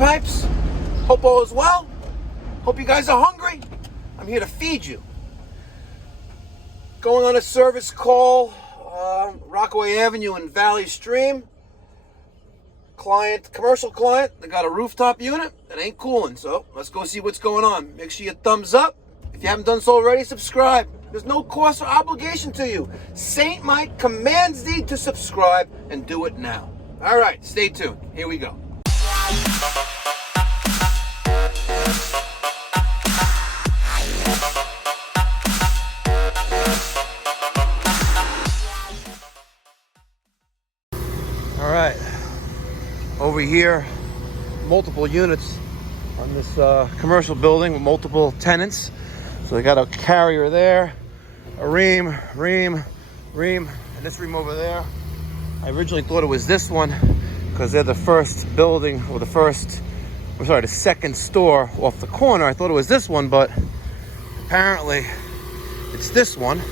Pipes. Hope all is well. Hope you guys are hungry. I'm here to feed you. Going on a service call, Rockaway Avenue and Valley Stream. Commercial client, they got a rooftop unit that ain't cooling, so let's go see what's going on. Make sure you thumbs up. If you haven't done so already, subscribe. There's no cost or obligation to you. Saint Mike commands thee to subscribe, and do it now. All right, stay tuned. Here we go. All right. Over here, multiple units on this commercial building with multiple tenants. So they got a carrier there, a Rheem, and this Rheem over there. I originally thought it was this one because they're the first building, or the second store off the corner. I thought it was this one, but apparently it's this one.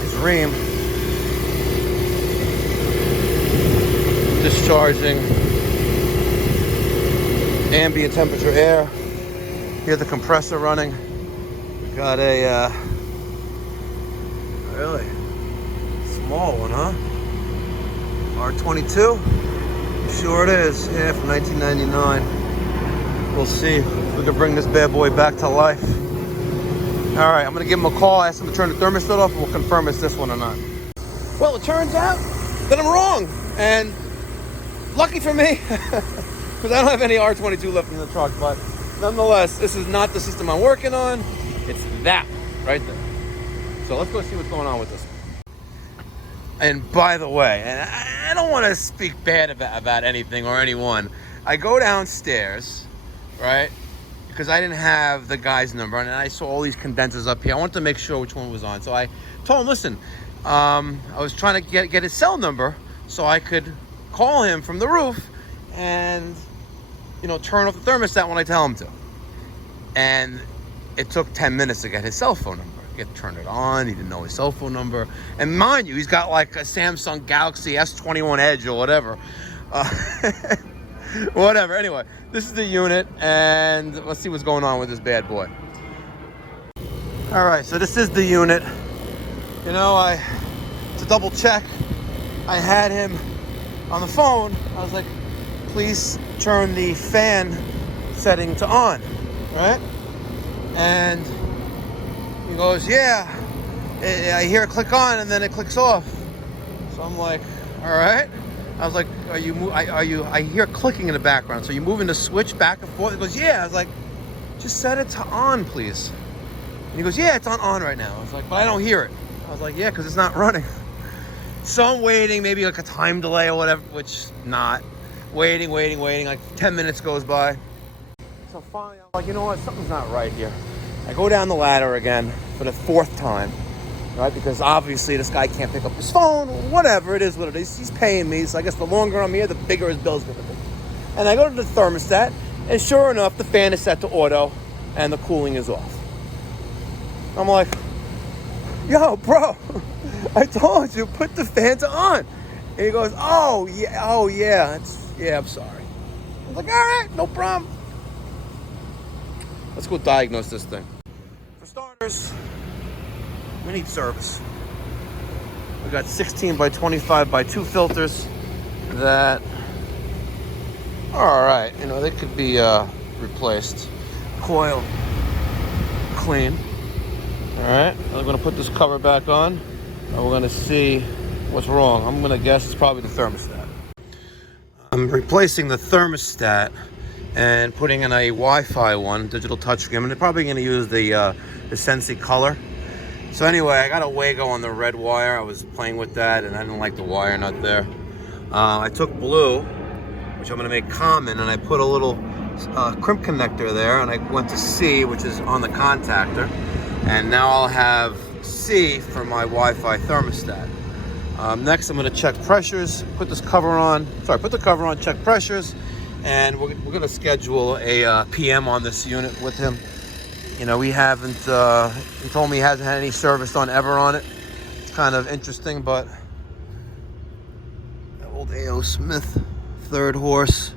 It's Rheem. Discharging ambient temperature air. Hear the compressor running. Got a really small one, huh? R22. Sure it is. Yeah, from 1999. We'll see if we can bring this bad boy back to life. All right, I'm gonna give him a call, ask him to turn the thermostat off, and we'll confirm it's this one or not. Well, it turns out that I'm wrong, and lucky for me, because I don't have any R22 left in the truck, but nonetheless, this is not the system I'm working on. It's that right there. So let's go see what's going on with this. And by the way, and I don't want to speak bad about anything or anyone. I go downstairs, right, because I didn't have the guy's number, and I saw all these condensers up here. I wanted to make sure which one was on. So I told him, listen, I was trying to get his cell number so I could call him from the roof and, turn off the thermostat when I tell him to. And it took 10 minutes to get his cell phone number. Get turned it on. He didn't know his cell phone number. And mind you, he's got like a Samsung Galaxy S21 Edge or whatever. Whatever. Anyway, this is the unit, and let's see what's going on with this bad boy. All right, so this is the unit. To double check, I had him on the phone. I was like, please turn the fan setting to on, right? And he goes, yeah. I hear it click on and then it clicks off. So I'm like, all right. I was like, I hear clicking in the background. So you moving the switch back and forth? He goes, yeah. I was like, just set it to on, please. And he goes, yeah, it's on right now. I was like, but I don't hear it. I was like, yeah, because it's not running. So I'm waiting, maybe like a time delay or whatever, which not. Waiting, like 10 minutes goes by. So finally, I'm like, you know what, something's not right here. I go down the ladder again for the 4th time, right? Because obviously this guy can't pick up his phone, whatever, it is what it is. He's paying me, so I guess the longer I'm here, the bigger his bill's gonna be. And I go to the thermostat, and sure enough, the fan is set to auto, and the cooling is off. I'm like, yo, bro, I told you, put the fan to on. And he goes, oh yeah, I'm sorry. I was like, all right, no problem. Let's go diagnose this thing. For starters, we need service. We got 16 by 25 by 2 filters that are all right. They could be replaced. Coil, clean. All right, I'm gonna put this cover back on, and we're gonna see what's wrong. I'm gonna guess it's probably the thermostat. I'm replacing the thermostat and putting in a Wi-Fi one, digital touchscreen. I'm probably gonna use the Sensi Color. So anyway, I got a Wago on the red wire. I was playing with that, and I didn't like the wire not there. I took blue, which I'm gonna make common, and I put a little crimp connector there, and I went to C, which is on the contactor. And now I'll have C for my Wi-Fi thermostat. Next, I'm going to check pressures, put the cover on, check pressures, and we're going to schedule a PM on this unit with him. We haven't, he told me he hasn't had any service done ever on it. It's kind of interesting, but old A.O. Smith, 3rd horse,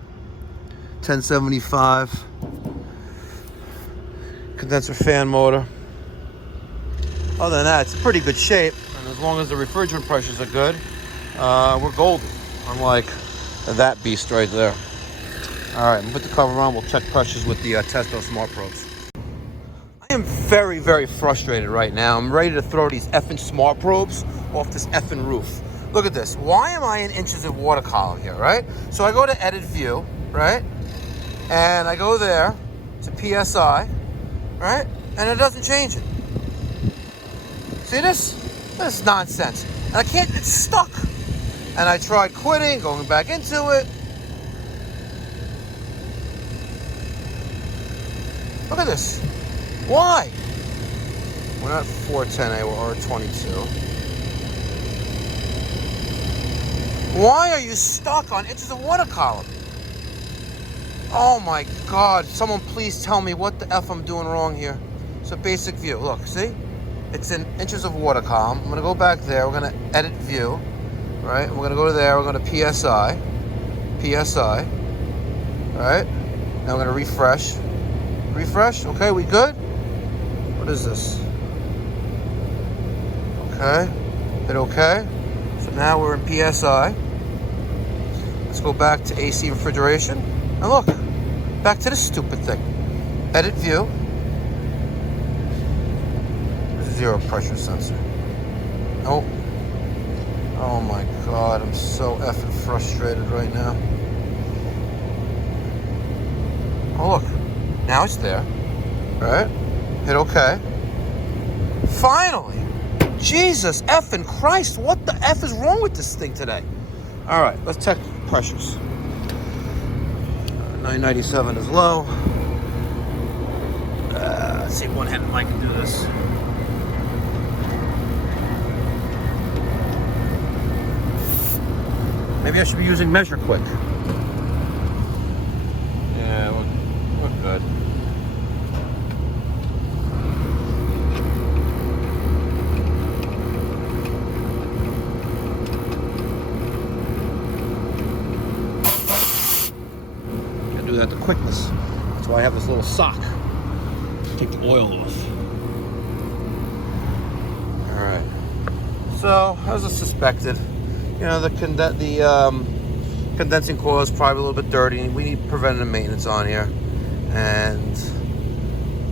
1075. Condenser fan motor. Other than that, it's in pretty good shape. And as long as the refrigerant pressures are good, we're golden. Unlike that beast right there. All right, put the cover on. We'll check pressures with the Testo Smart Probes. I am very, very frustrated right now. I'm ready to throw these effing Smart Probes off this effing roof. Look at this. Why am I in inches of water column here, right? So I go to Edit View, right? And I go there to PSI, right? And it doesn't change it. See this? This is nonsense. And I can't, it's stuck. And I tried quitting, going back into it. Look at this. Why? We're not 410A, we're R22. Why are you stuck on inches of water column? Oh my God, someone please tell me what the F I'm doing wrong here. So basic view, look, see? It's in inches of water column. I'm gonna go back there, we're gonna edit view, right? We're gonna go to there, we're gonna PSI, right? Now we're gonna refresh. Refresh, okay, we good? What is this? Okay, hit okay. So now we're in PSI. Let's go back to AC refrigeration. And look, back to this stupid thing. Edit view. Zero pressure sensor. Nope. Oh my God, I'm so effing frustrated right now. Oh look, now it's there, right? Hit okay. Finally! Jesus effing Christ, what the F is wrong with this thing today? All right, let's check pressures. 997 is low. Let's see one hand if I can do this. Maybe I should be using Measure Quick. Yeah, we're good. Gotta do that to quickness. That's why I have this little sock. Take the oil off. All right. So, as I suspected, you know, the condensing coil is probably a little bit dirty. We need preventative maintenance on here, and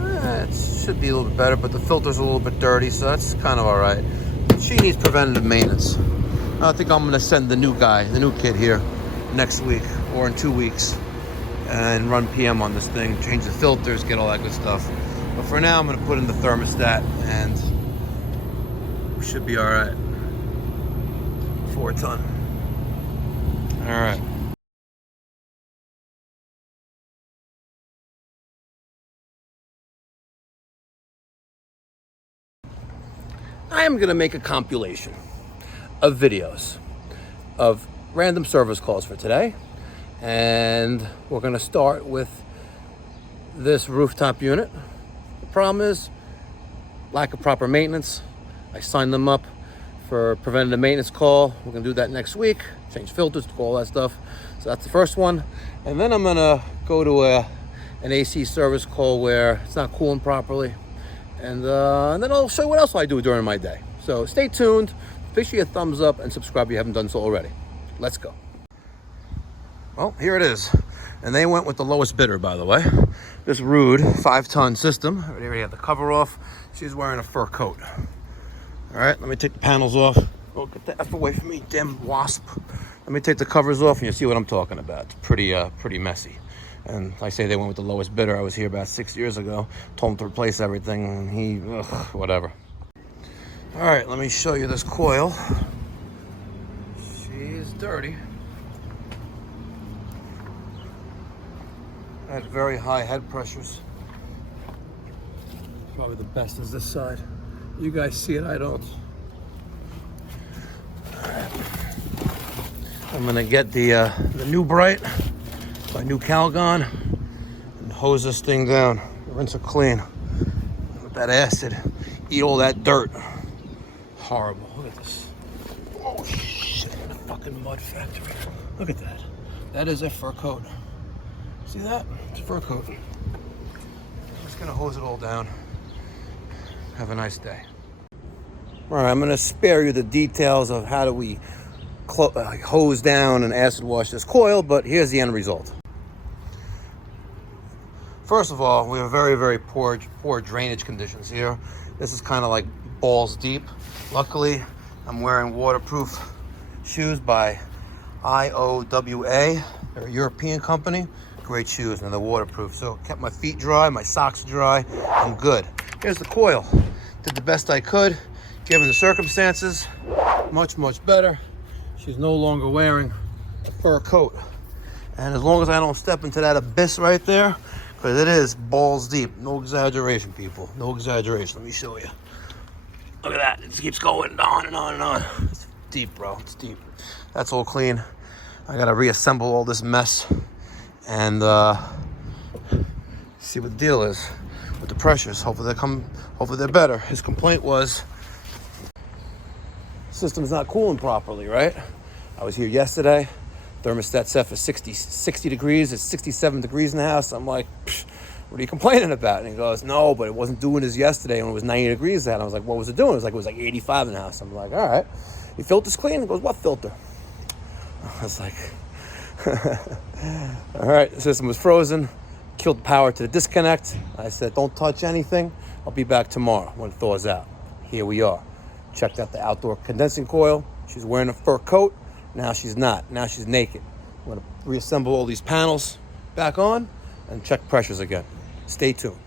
it should be a little bit better, but the filter's a little bit dirty, so that's kind of all right. She needs preventative maintenance. I think I'm gonna send the new guy, the new kid here next week or in 2 weeks and run PM on this thing, change the filters, get all that good stuff. But for now, I'm gonna put in the thermostat and we should be all right. 4 ton. All right. I am gonna make a compilation of videos of random service calls for today. And we're gonna start with this rooftop unit. The problem is lack of proper maintenance. I signed them up for preventative maintenance call. We're gonna do that next week. Change filters, all that stuff. So that's the first one. And then I'm gonna go to an AC service call where it's not cooling properly. And then I'll show you what else I do during my day. So stay tuned. Make sure you thumbs up and subscribe if you haven't done so already. Let's go. Well, here it is. And they went with the lowest bidder, by the way. This Ruud 5-ton system. I already have the cover off. She's wearing a fur coat. All right, let me take the panels off. Oh, get the F away from me, damn wasp. Let me take the covers off and you'll see what I'm talking about. It's pretty messy. And I say they went with the lowest bidder. I was here about 6 years ago. Told him to replace everything and he, whatever. All right, let me show you this coil. She's dirty. At very high head pressures. Probably the best is this side. You guys see it, I don't. I'm gonna get the new Bright, my new Calgon, and hose this thing down. Rinse it clean. With that acid, eat all that dirt. Horrible, look at this. Oh shit, a fucking mud factory. Look at that. That is a fur coat. See that? It's a fur coat. I'm just gonna hose it all down. Have a nice day. All right, I'm gonna spare you the details of how do we hose down and acid wash this coil, but here's the end result. First of all, we have very, very poor drainage conditions here. This is kind of like balls deep. Luckily, I'm wearing waterproof shoes by IOWA. They're a European company. Great shoes, and they're waterproof. So kept my feet dry, my socks dry. I'm good. Here's the coil. Did the best I could, given the circumstances. Much, much better. She's no longer wearing a fur coat. And as long as I don't step into that abyss right there, because it is balls deep. No exaggeration, people. No exaggeration. Let me show you. Look at that. It just keeps going on and on and on. It's deep, bro. It's deep. That's all clean. I got to reassemble all this mess and see what the deal is with the pressures. Hopefully they're better. His complaint was system's not cooling properly, right? I was here yesterday. Thermostat set for 60 degrees. It's 67 degrees in the house. I'm like, what are you complaining about? And he goes, no, but it wasn't doing this yesterday when it was 90 degrees out. I was like, what was it doing? It was like 85 in the house. I'm like, all right. Your filter's clean? He goes, what filter? I was like, all right. The system was frozen. Killed power to the disconnect. I said, don't touch anything. I'll be back tomorrow when it thaws out. Here we are. Checked out the outdoor condensing coil. She's wearing a fur coat. Now she's not. Now she's naked. I'm going to reassemble all these panels back on and check pressures again. Stay tuned.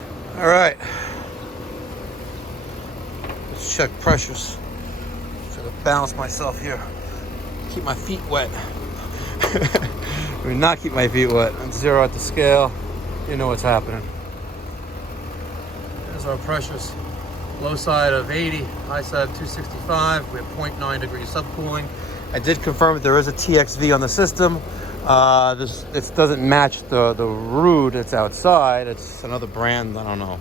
All right. Let's check pressures. Try to balance myself here. Keep my feet wet. I mean, not keep my feet wet. I'm zero at the scale. You know what's happening. There's our pressures. Low side of 80, high side of 265. We have 0.9 degrees subcooling. I did confirm that there is a TXV on the system. This doesn't match the Ruud that's outside. It's another brand, I don't know,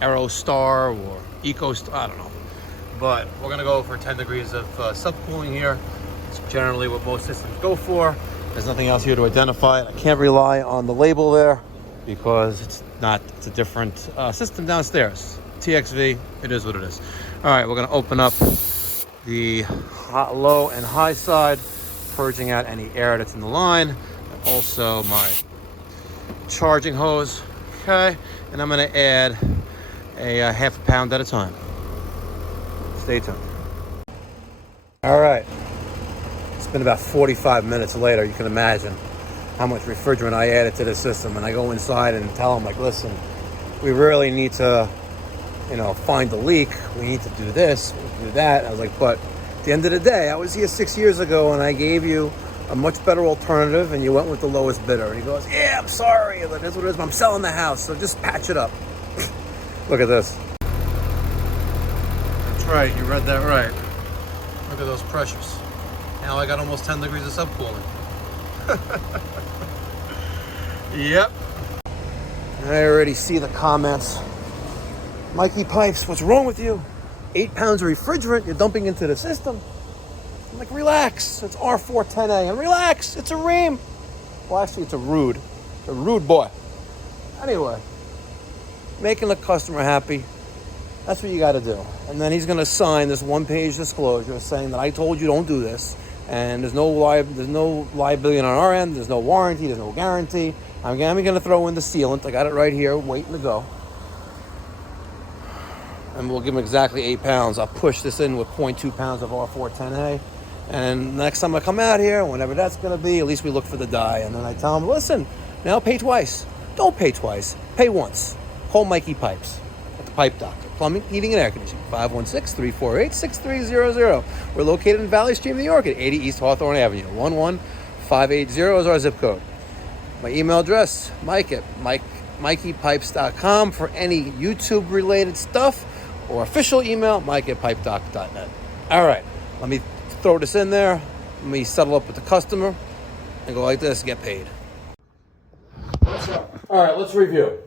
Aerostar or EcoStar, I don't know. But we're gonna go for 10 degrees of subcooling here. It's generally what most systems go for. There's nothing else here to identify it. I can't rely on the label there because it's a different system downstairs. TXV, it is what it is. All right, we're gonna open up the low and high side, purging out any air that's in the line, and also my charging hose, okay? And I'm gonna add a half a pound at a time. Stay tuned. All right, it's been about 45 minutes later. You can imagine how much refrigerant I added to the system. And I go inside and tell them, like, listen, we really need to, find the leak. We need to do this, we need to do that. I was like, but at the end of the day, I was here 6 years ago and I gave you a much better alternative and you went with the lowest bidder. And he goes, yeah, I'm sorry. That's what it is. I'm selling the house, so just patch it up. Look at this. That's right. You read that right. Look at those pressures. Now I got almost 10 degrees of subcooling. Yep. I already see the comments. Mikey Pipes, what's wrong with you? 8 pounds of refrigerant you're dumping into the system. I'm like, relax. It's R410A. And relax. It's a Rheem. Well, actually, it's a Ruud. It's a Ruud boy. Anyway, making the customer happy. That's what you got to do. And then he's going to sign this one-page disclosure saying that I told you don't do this. And there's no liability on our end. There's no warranty. There's no guarantee. I'm going to throw in the sealant. I got it right here, waiting to go. And we'll give him exactly 8 pounds. I'll push this in with 0.2 pounds of R410A. And next time I come out here, whenever that's going to be, at least we look for the dye. And then I tell him, listen, now pay twice. Don't pay twice. Pay once. Call Mikey Pipes at the Pipe Doctor. Plumbing, heating, and air conditioning. 516-348-6300. We're located in Valley Stream, New York at 80 East Hawthorne Avenue. 11580 is our zip code. My email address, Mike at mikeypipes.com for any YouTube-related stuff, or official email, mike@pipedoc.net. All right, let me throw this in there. Let me settle up with the customer and go like this, get paid. All right, let's review.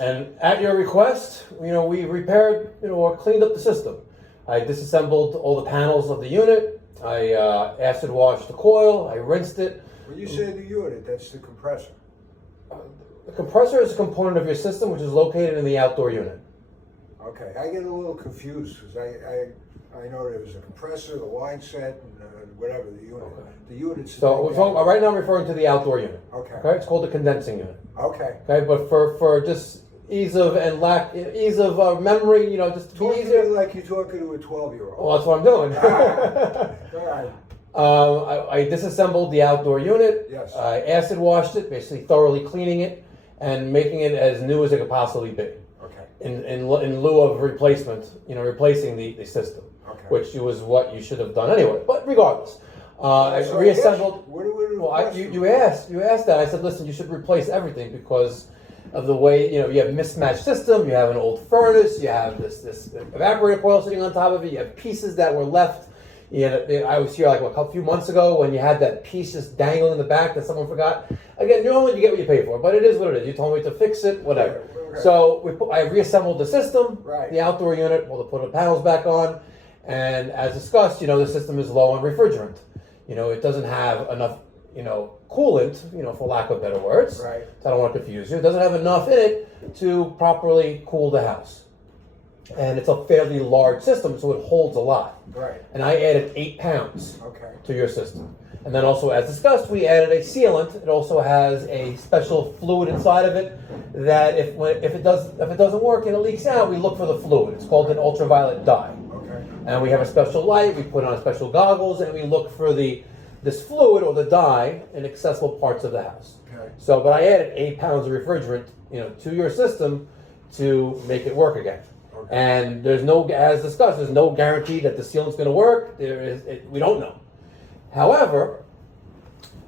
And at your request, we repaired, or cleaned up the system. I disassembled all the panels of the unit. I acid washed the coil. I rinsed it. When you say the unit, that's the compressor. The compressor is a component of your system, which is located in the outdoor unit. Okay, I get a little confused because I know there was a compressor, the line set, and whatever the unit. Okay. The unit's So right now I'm referring to the outdoor unit. Okay. Okay, it's called the condensing unit. Okay. Okay, but for just ease of memory, just to be easier. Like you're talking to a 12-year-old. Well, that's what I'm doing. All right. I disassembled the outdoor unit. Yes. I acid washed it, basically thoroughly cleaning it and making it as new as it could possibly be. Okay. In lieu of replacement, replacing the system, Okay. which was what you should have done anyway. But regardless, I So reassembled. You You asked that. I said, listen, you should replace everything because of the way you have mismatched system. You have an old furnace. You have this evaporator coil sitting on top of it. You have pieces that were left. I was here like a few months ago when you had that piece just dangling in the back that someone forgot. Again, normally you get what you pay for, but it is what it is. You told me to fix it, whatever. Okay. So I reassembled the system, Right. the outdoor unit. We'll put the panels back on, and as discussed, the system is low on refrigerant. It doesn't have enough, coolant, for lack of better words. Right. So I don't want to confuse you. It doesn't have enough in it to properly cool the house. And it's a fairly large system, so it holds a lot. Right. And I added 8 pounds Okay. to your system. And then also, as discussed, we added a sealant. It also has a special fluid inside of it that if it doesn't work and it leaks out, we look for the fluid. It's called an ultraviolet dye. Okay. And we have a special light. We put on special goggles, and we look for this fluid or the dye in accessible parts of the house. Okay. So, but I added 8 pounds of refrigerant, to your system to make it work again. Okay. And as discussed, there's no guarantee that the sealant's going to work. We don't know. However,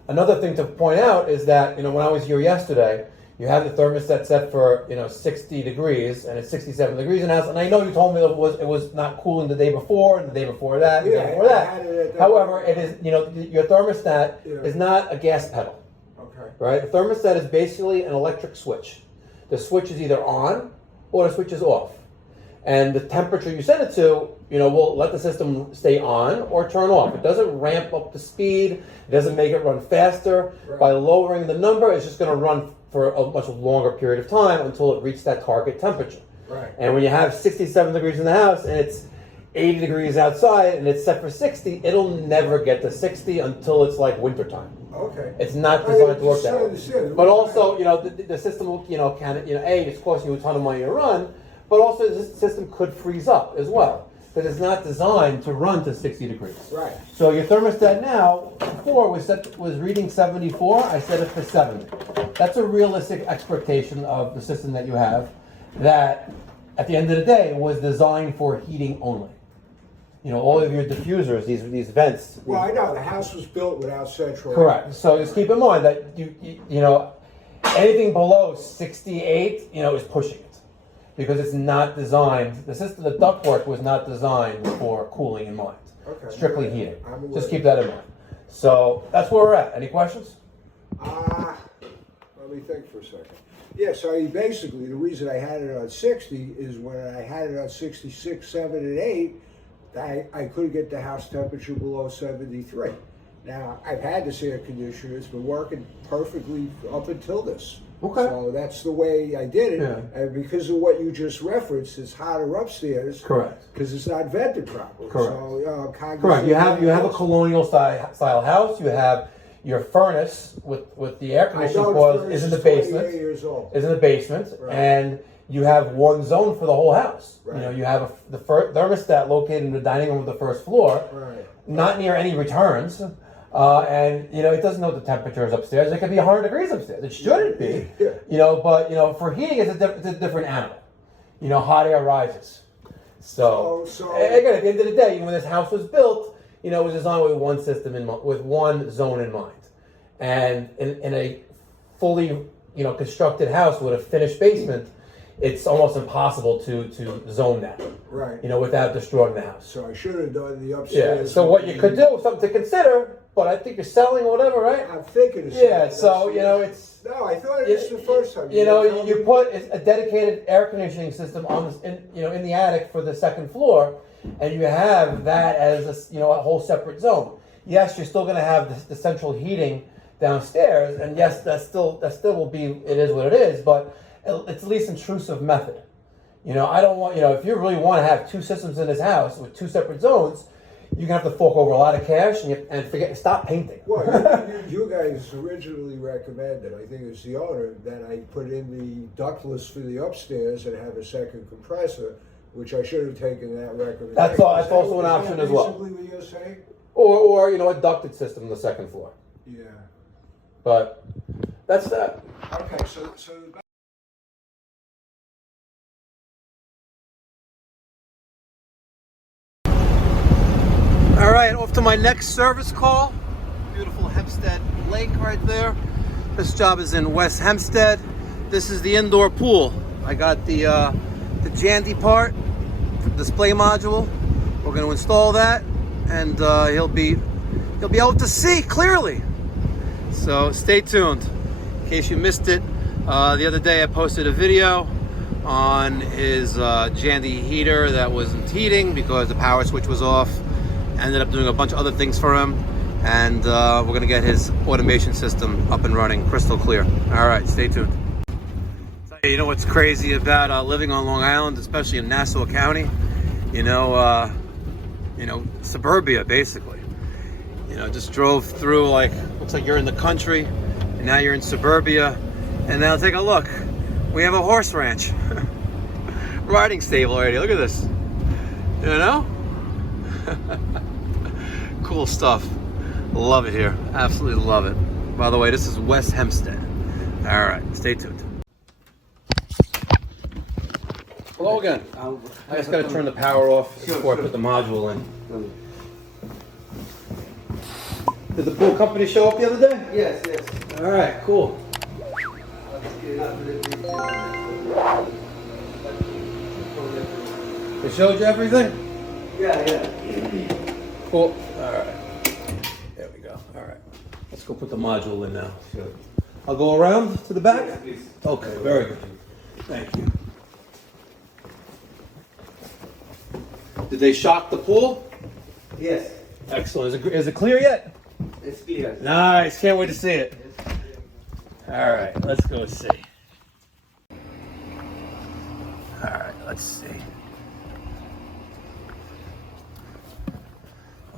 another thing to point out is that when I was here yesterday, you have the thermostat set for 60 degrees, and it's 67 degrees in the house. And I know you told me that it was not cooling the day before, and the day before that, and the day before that. However, it is your thermostat is not a gas pedal. Okay. Right? The thermostat is basically an electric switch. The switch is either on or the switch is off. And the temperature you set it to, will let the system stay on or turn off. It doesn't ramp up the speed. It doesn't make it run faster. Right. By lowering the number, it's just going to run for a much longer period of time until it reaches that target temperature. Right. And when you have 67 degrees in the house and it's 80 degrees outside and it's set for 60, it'll never get to 60 until it's like wintertime. Okay. It's not designed to work that way. But also, the system will, it's costing you a ton of money to run, but also the system could freeze up as well. Because it's not designed to run to 60 degrees. Right. So your thermostat now, before was reading 74, I set it for 70. That's a realistic expectation of the system that you have that at the end of the day was designed for heating only. All of your diffusers, these vents. Well, I know the house was built without central. Correct. So just keep in mind that anything below 68, is pushing it. Because it's not designed, the ductwork was not designed for cooling in mind. Okay. Strictly heating. Just keep that in mind. So that's where we're at. Any questions? Let me think for a second. Yeah, so basically the reason I had it on 60 is when I had it on 66, 7, and 8, I couldn't get the house temperature below 73. Now, I've had this air conditioner. It's been working perfectly up until this. Okay. So that's the way I did it. Yeah. And because of what you just referenced, it's hotter upstairs. Correct. Because it's not vented properly. Correct. So, Correct. You have a colonial style house. You have your furnace with the air conditioning coils is in the basement. Years old. Is in the basement, Right. and you have one zone for the whole house. Right. You have the thermostat located in the dining room of the first floor, Right. not near any returns. And it doesn't know the temperature is upstairs. It could be 100 degrees upstairs. It shouldn't be. Yeah. But for heating, it's a different animal. Hot air rises. So again, at the end of the day, when this house was built, it was designed with one system with one zone in mind. And in a fully constructed house with a finished basement, it's almost impossible to zone that. Right. Without destroying the house. So I should have done the upstairs. Yeah. So what you could do, something to consider. But I think you're selling or whatever, right? I'm thinking of Yeah, so, it's... No, I thought it was the first time. You put a dedicated air conditioning system in the attic for the second floor, and you have that as a whole separate zone. Yes, you're still going to have the central heating, downstairs. And yes, that still will be, it is what it is, but it's the least intrusive method. You know, I don't want, you know, if you really want to have two systems in this house with two separate zones, you're gonna have to fork over a lot of cash and stop painting. Well, you guys originally recommended, I think it's the owner, that I put in the ductless for the upstairs and have a second compressor, which I should have taken that recommendation. That's also an option as well. Basically what you're saying? Or you know, a ducted system on the second floor. Yeah. But that's that. Okay, so all right, off to my next service call. Beautiful Hempstead Lake right there. This job is in West Hempstead. This is the indoor pool. I got the Jandy part, the display module. We're going to install that, and he'll be able to see clearly. So stay tuned. In case you missed it, the other day I posted a video on his Jandy heater that wasn't heating because the power switch was off. Ended up doing a bunch of other things for him, and we're going to get his automation system up and running crystal clear. All right, stay tuned. You know what's crazy about living on Long Island, especially in Nassau County? You know, suburbia basically. You know, just drove through, like, looks like you're in the country, and now you're in suburbia. And now take a look. We have a horse ranch, riding stable already. Look at this. You know? Cool stuff. Love it here. Absolutely love it. By the way, this is West Hempstead. All right, stay tuned. Hello again. I just got to turn the power off before I put the module in. Did the pool company show up the other day? Yes, yes. All right, cool. They showed you everything? Yeah. Cool. All right. There we go. All right. Let's go put the module in now. Sure. I'll go around to the back? Yes, please. Okay, very good. Thank you. Did they shock the pool? Yes. Excellent. Is it clear yet? It's clear. Nice. Can't wait to see it. All right. Let's go see. All right. Let's see.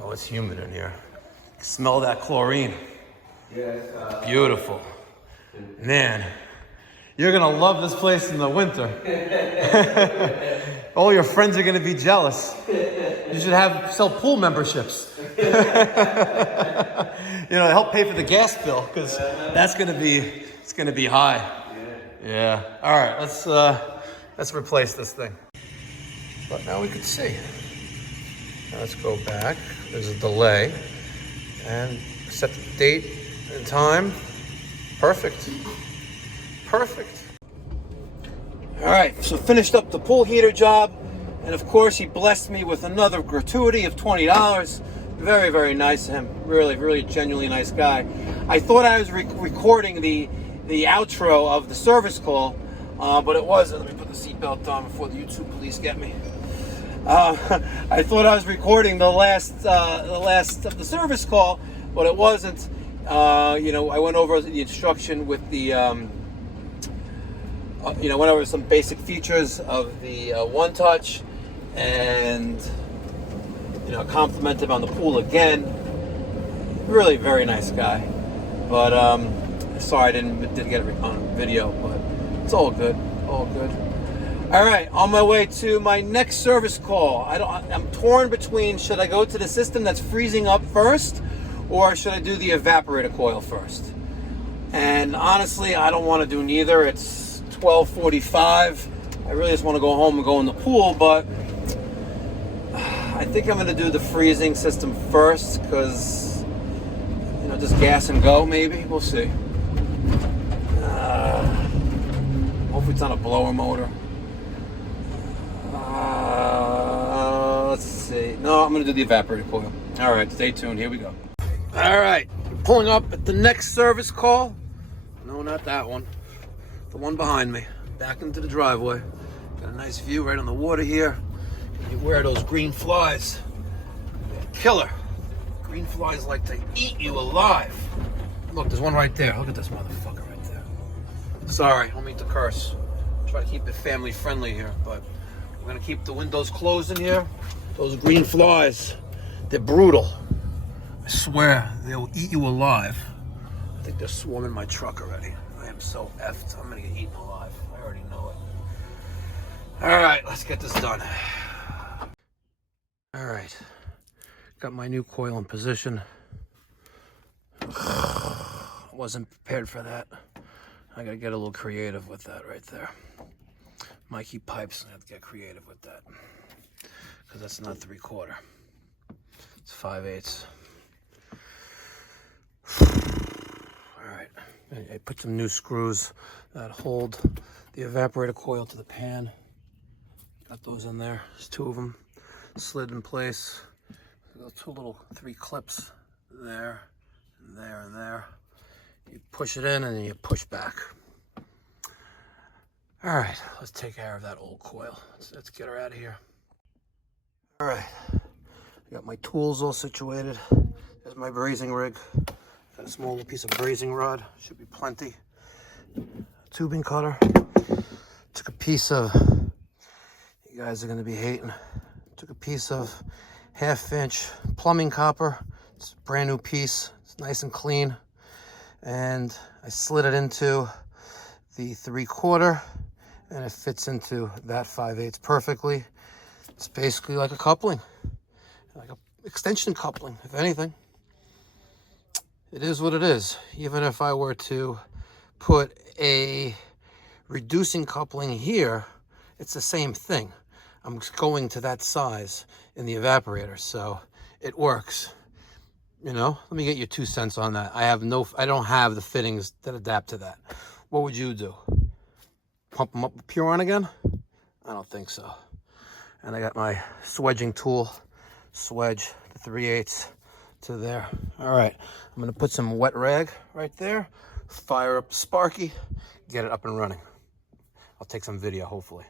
Oh, it's humid in here. Smell that chlorine. Yes. Beautiful. Man, you're gonna love this place in the winter. All your friends are gonna be jealous. You should sell pool memberships. You know, help pay for the gas bill, because it's gonna be high. Yeah. All right, let's replace this thing. But now we can see. Now let's go back. There's a delay, and set the date and time. Perfect. Perfect. All right, so finished up the pool heater job, and of course he blessed me with another gratuity of $20. Very, very nice of him. Really, really genuinely nice guy. I thought I was recording the outro of the service call, but it wasn't. Let me put the seatbelt on before the YouTube police get me. I thought I was recording the last of the service call, but it wasn't. You know, I went over the instruction with the, went over some basic features of the One Touch, and complimented him on the pool again. Really very nice guy, but sorry I didn't get it on video, but it's all good, all good. All right, on my way to my next service call. I'm torn between, should I go to the system that's freezing up first, or should I do the evaporator coil first? And honestly, I don't want to do neither. It's 12:45. I really just want to go home and go in the pool, but I think I'm going to do the freezing system first, because, just gas and go, maybe. We'll see. Hopefully it's not a blower motor. Let's see. No, I'm going to do the evaporator coil. All right, stay tuned. Here we go. All right, pulling up at the next service call. No, not that one. The one behind me. Back into the driveway. Got a nice view right on the water here. Beware those green flies. Killer. Green flies like to eat you alive. Look, there's one right there. Look at this motherfucker right there. Sorry, I don't mean to curse. Try to keep it family friendly here, but we're gonna keep the windows closed in here. Those green flies, they're brutal. I swear, they'll eat you alive. I think they're swarming my truck already. I am so effed. I'm gonna get eaten alive. I already know it. All right, let's get this done. All right, got my new coil in position. Wasn't prepared for that. I gotta get a little creative with that right there. Mikey Pipes, I have to get creative with that. Because that's not 3/4. It's 5/8. Alright, I put some new screws that hold the evaporator coil to the pan. Got those in there. There's 2 of them slid in place. There's 2 little 3 clips there, and there, and there. You push it in and then you push back. All right, let's take care of that old coil. Let's get her out of here. All right, I got my tools all situated. There's my brazing rig. Got a small little piece of brazing rod, should be plenty. Tubing cutter. Took a piece of, you guys are gonna be hating. Took a piece of 1/2 inch plumbing copper. It's a brand new piece, it's nice and clean. And I slid it into the 3/4 and it fits into that 5/8 perfectly. It's basically like a coupling, like an extension coupling, if anything. It is what it is. Even if I were to put a reducing coupling here, it's the same thing. I'm going to that size in the evaporator, so it works. You know, let me get your 2 cents on that. I don't have the fittings that adapt to that. What would you do? Pump them up with Puron again? I don't think so. And I got my swedging tool, swedge the 3/8 to there. All right, I'm gonna put some wet rag right there, fire up Sparky, get it up and running. I'll take some video, hopefully.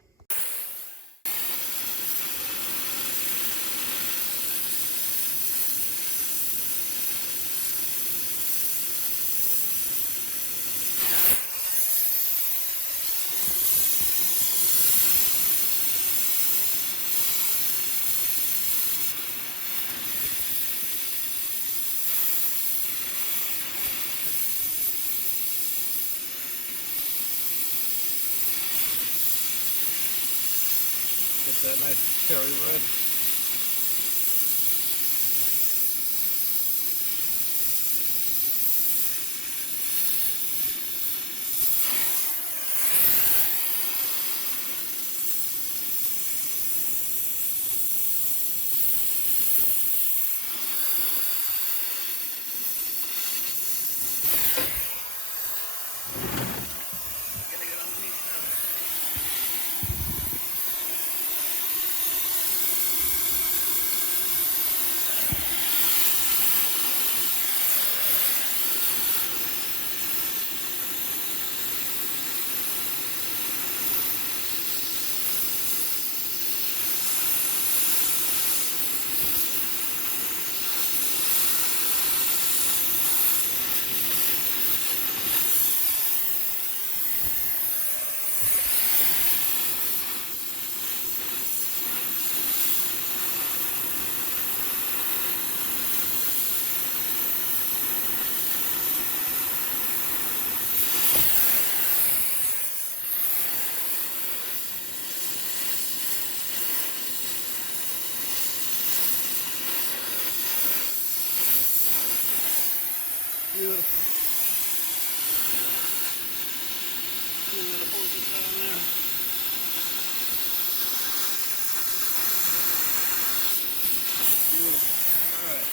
Get that nice cherry red. Beautiful. You gotta hold it down there. Beautiful. All right.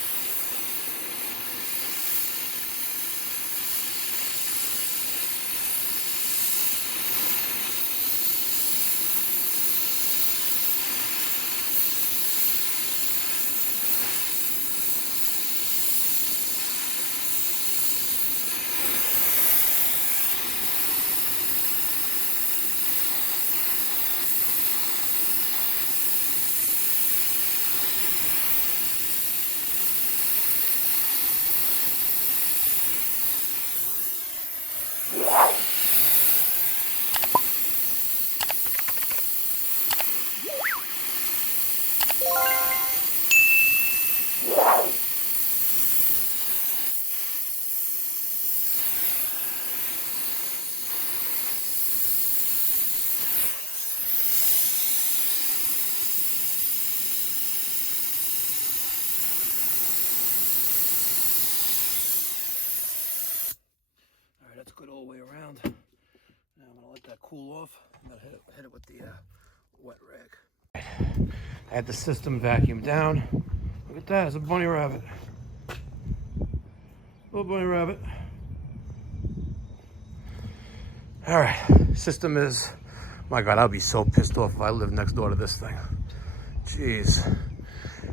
all the way around. Now I'm gonna let that cool off. I'm gonna hit it with the wet rag. I had the system vacuumed down. Look at that, it's a bunny rabbit. Little bunny rabbit. All right, system is, my God, I'll be so pissed off if I lived next door to this thing. Jeez.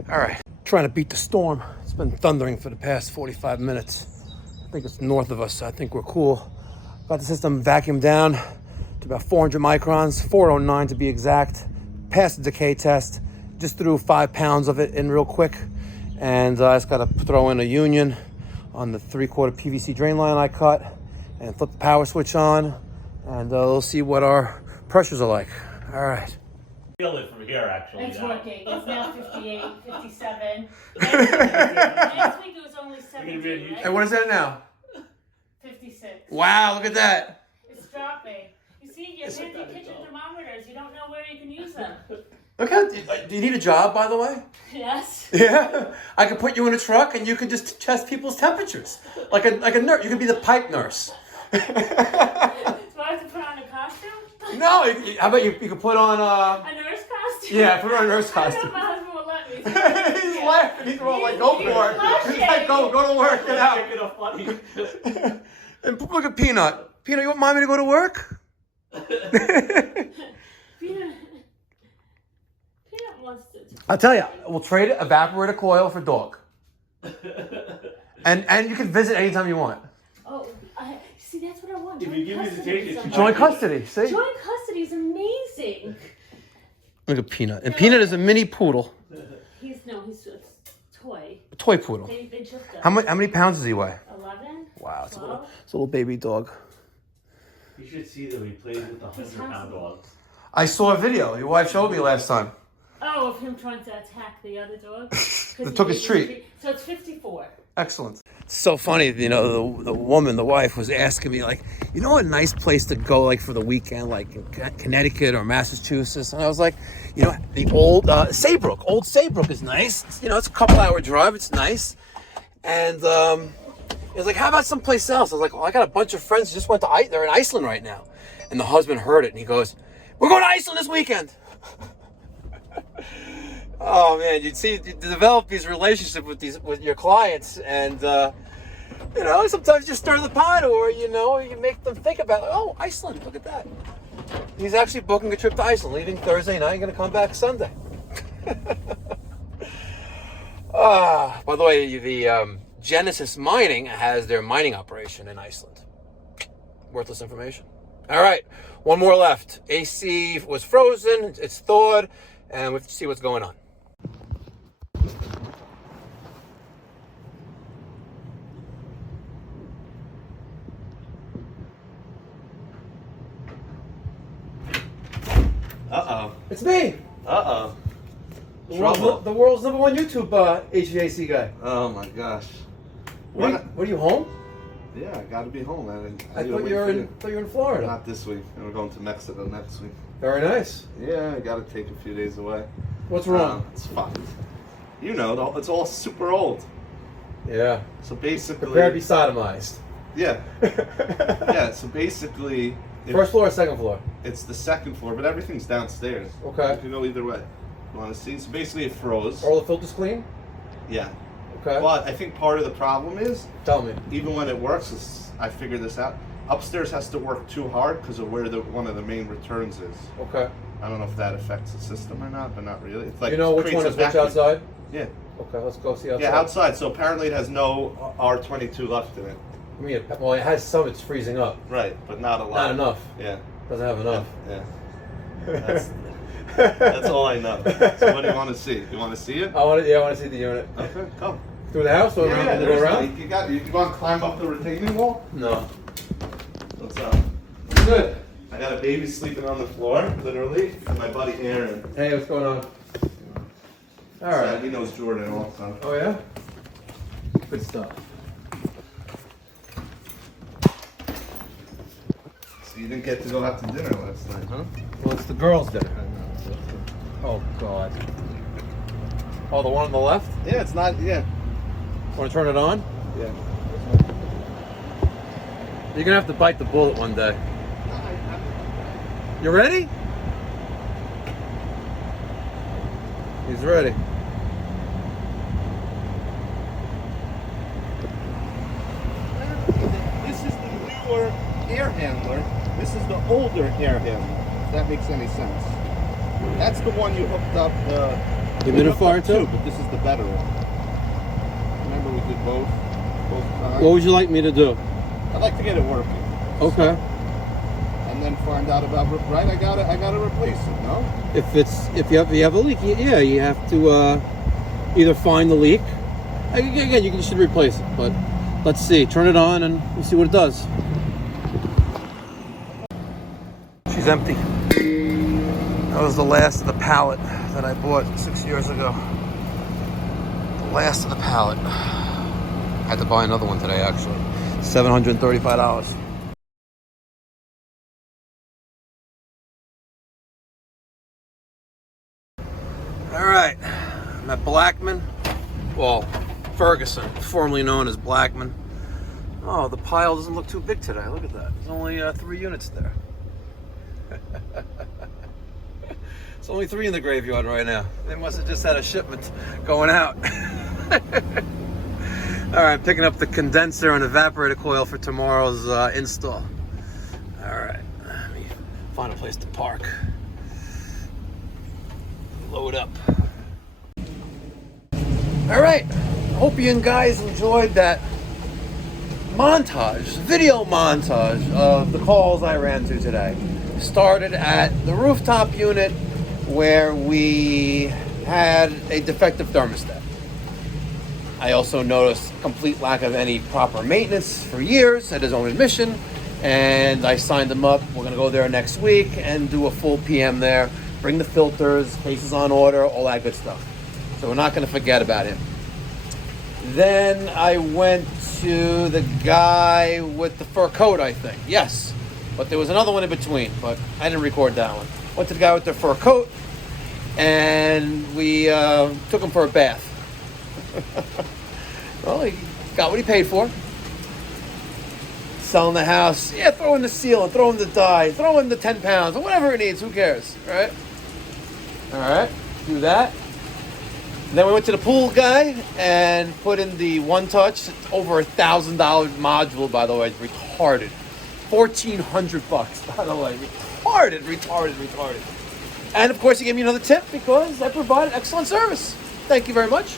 All right, trying to beat the storm. It's been thundering for the past 45 minutes. I think it's north of us, so I think we're cool. Got the system vacuumed down to about 400 microns, 409 to be exact. Passed the decay test. Just threw 5 pounds of it in real quick. And I just gotta throw in a union on the 3/4 PVC drain line I cut and flip the power switch on. And we'll see what our pressures are like. All right. Feel it from here, actually. It's now. working. It's now 58, 57. Last week it was only 17, right? And what is that now? 56. Wow, look at that. It's dropping. You see, you have the kitchen thermometers. You don't know where you can use them. Look how, do you need a job, by the way? Yes. Yeah. I could put you in a truck and you could just test people's temperatures. Like a nurse. You could be the pipe nurse. Do I have to put on a costume? No, how about you could put on A nurse costume? yeah, put on a nurse I don't know costume. if my husband will let me. He's laughing. He's all like, go for it. He's like, go to work. Get out. Make it a funny. And look at Peanut. Peanut, you want mommy to go to work? Peanut wants to. I'll tell you, we'll trade Evaporator Coil for dog. And you can visit anytime you want. Oh, see, that's what I want. If you give me the tickets, you Joint custody, see? Joint custody is amazing. Look at Peanut. And Peanut is a mini poodle. He's a toy. A toy poodle. They just How many pounds does he weigh? 11. Wow, it's a 12? little baby dog. You should see that he plays with the 100-pound dogs. I saw a video. Your wife showed me last time. Oh, of him trying to attack the other dog. That took his treat. So it's 54. Excellent. It's so funny, the woman, the wife, was asking me, like, you know, a nice place to go, like, for the weekend, like in Connecticut or Massachusetts. And I was like, the old Saybrook. Old Saybrook is nice. It's a couple-hour drive. It's nice. And he was like, how about someplace else? I was like, well, I got a bunch of friends who just went to they're in Iceland right now. And the husband heard it, and he goes, we're going to Iceland this weekend. Oh man, you develop these relationships with your clients, and sometimes you stir the pot, or you make them think about, oh, Iceland, look at that. He's actually booking a trip to Iceland, leaving Thursday night, going to come back Sunday. By the way, the Genesis Mining has their mining operation in Iceland. Worthless information. All right, one more left. AC was frozen, it's thawed, and we have to see what's going on. Uh-oh. It's me. Uh-oh. The world's #1 YouTube HVAC guy. Oh my gosh. What are you home? Yeah, I gotta be home. I thought you were in Florida. Not this week. We're going to Mexico next wepe. Very nice. Yeah, I gotta take a few days away. What's wrong? It's fucked. It's all super old. Yeah. So basically... Prepare to be sodomized. Yeah. Yeah, so basically... First floor or second floor? It's the second floor, but everything's downstairs. Okay. You can go either way. You want to see? So basically it froze. All the filters clean? Yeah. Okay. But I think part of the problem is... Tell me. Even when it works, I figured this out. Upstairs has to work too hard because of where one of the main returns is. Okay. I don't know if that affects the system or not, but not really. It's like You know which one is which outside? Yeah. Okay, let's go see outside. Yeah, outside. So apparently it has no R22 left in it. I mean, well, it has some. It's freezing up. Right, but not a lot. Not enough. Yeah. Doesn't have enough. Yeah. That's all I know. So what do you want to see? You want to see it? I want to see the unit. Okay, come. Through the house or around? Go around? You want to climb up the retaining wall? No. What's up? Good. I got a baby sleeping on the floor, literally, and my buddy Aaron. Hey, what's going on? All right. He knows Jordan also. Oh yeah. Good stuff. So you didn't get to go out to dinner last night, huh? Well, it's the girls' dinner. Oh God. Oh, the one on the left? Yeah, it's not. Yeah. Want to turn it on? Yeah. You're gonna have to bite the bullet one day. You ready? He's ready. This is the newer air handler. This is the older air handler, if that makes any sense. That's the one you hooked up Humidifier to? but this is the better one. Remember we did both times? What would you like me to do? I'd like to get it working. Okay. And then find out about right. I gotta replace it. No. If you have a leak, yeah, you have to either find the leak. Again, you should replace it. But let's see. Turn it on and we'll see what it does. She's empty. That was the last of the pallet that I bought 6 years ago. The last of the pallet. I had to buy another one today, actually. $735. All right, I'm at Blackman. Well, Ferguson, formerly known as Blackman. Oh, the pile doesn't look too big today. Look at that. There's only 3 units there. It's only 3 in the graveyard right now. They must have just had a shipment going out. All right, picking up the condenser and evaporator coil for tomorrow's install. All right, let me find a place to park. Load up. All right, hope you guys enjoyed that video montage of the calls I ran to today. Started at the rooftop unit where we had a defective thermostat. I also noticed complete lack of any proper maintenance for years at his own admission, and I signed him up. We're gonna go there next week and do a full PM there, bring the filters, cases on order, all that good stuff. So we're not gonna forget about him. Then I went to the guy with the fur coat, I think. Yes, but there was another one in between, but I didn't record that one. Went to the guy with the fur coat, and we took him for a bath. Well, he got what he paid for. Selling the house. Yeah, throw in the seal, throw in the dye, throw in the 10 pounds, or whatever it needs, who cares, right? All right, do that. And then we went to the pool guy and put in the One Touch. It's over $1,000 module, by the way. It's retarded. $1,400, by the way. Retarded. And of course, he gave me another tip because I provided excellent service. Thank you very much.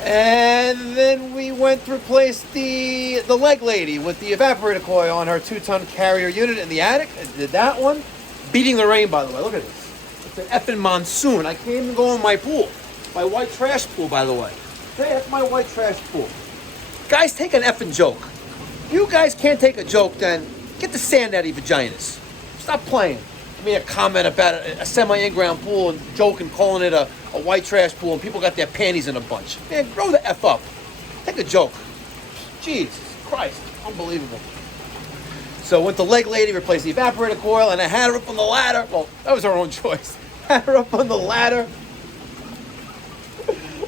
And then we went to replace the leg lady with the evaporator coil on her 2-ton carrier unit in the attic. I did that one. Beating the rain, by the way. Look at this. It's an effing monsoon. I can't even go in my pool. My white trash pool, by the way. Hey, that's my white trash pool. Guys, take an effing joke. If you guys can't take a joke, then get the sand out of your vaginas. Stop playing. I made a comment about a semi-in-ground pool and joking, calling it a white trash pool, and people got their panties in a bunch. Man, grow the F up. Take a joke. Jesus Christ. Unbelievable. So went to leg lady, replaced the evaporator coil, and I had her up on the ladder. Well, that was her own choice. Had her up on the ladder.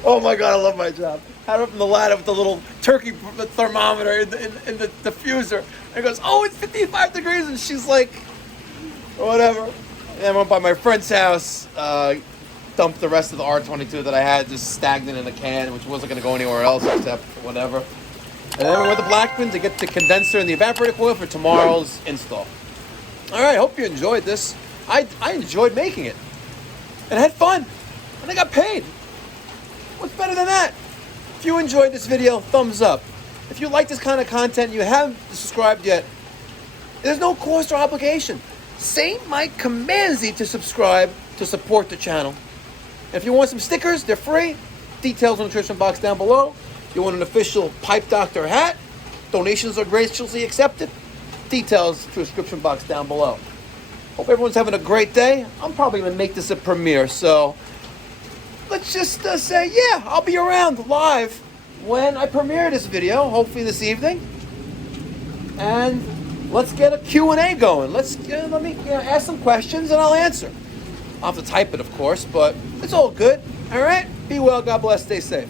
Oh my God, I love my job. Had her up on the ladder with the little turkey thermometer in the diffuser. And it goes, oh, it's 55 degrees. And she's like, whatever. And then I went by my friend's house, dumped the rest of the R22 that I had just stagnant in a can, which wasn't going to go anywhere else except whatever. And then we went to Blackman to get the condenser and the evaporator coil for tomorrow's install. All right, hope you enjoyed this. I enjoyed making it. And I had fun. And I got paid. What's better than that? If you enjoyed this video, thumbs up. If you like this kind of content and you haven't subscribed yet, there's no cost or obligation. St. Mike commands you to subscribe to support the channel. And if you want some stickers, they're free. Details in the description box down below. If you want an official Pipe Doctor hat, donations are graciously accepted. Details to the description box down below. Hope everyone's having a great day. I'm probably going to make this a premiere, so let's just say, yeah, I'll be around live when I premiere this video, hopefully this evening. And let's get a Q&A going. Let me ask some questions and I'll answer. I'll have to type it, of course, but it's all good. All right? Be well, God bless, stay safe.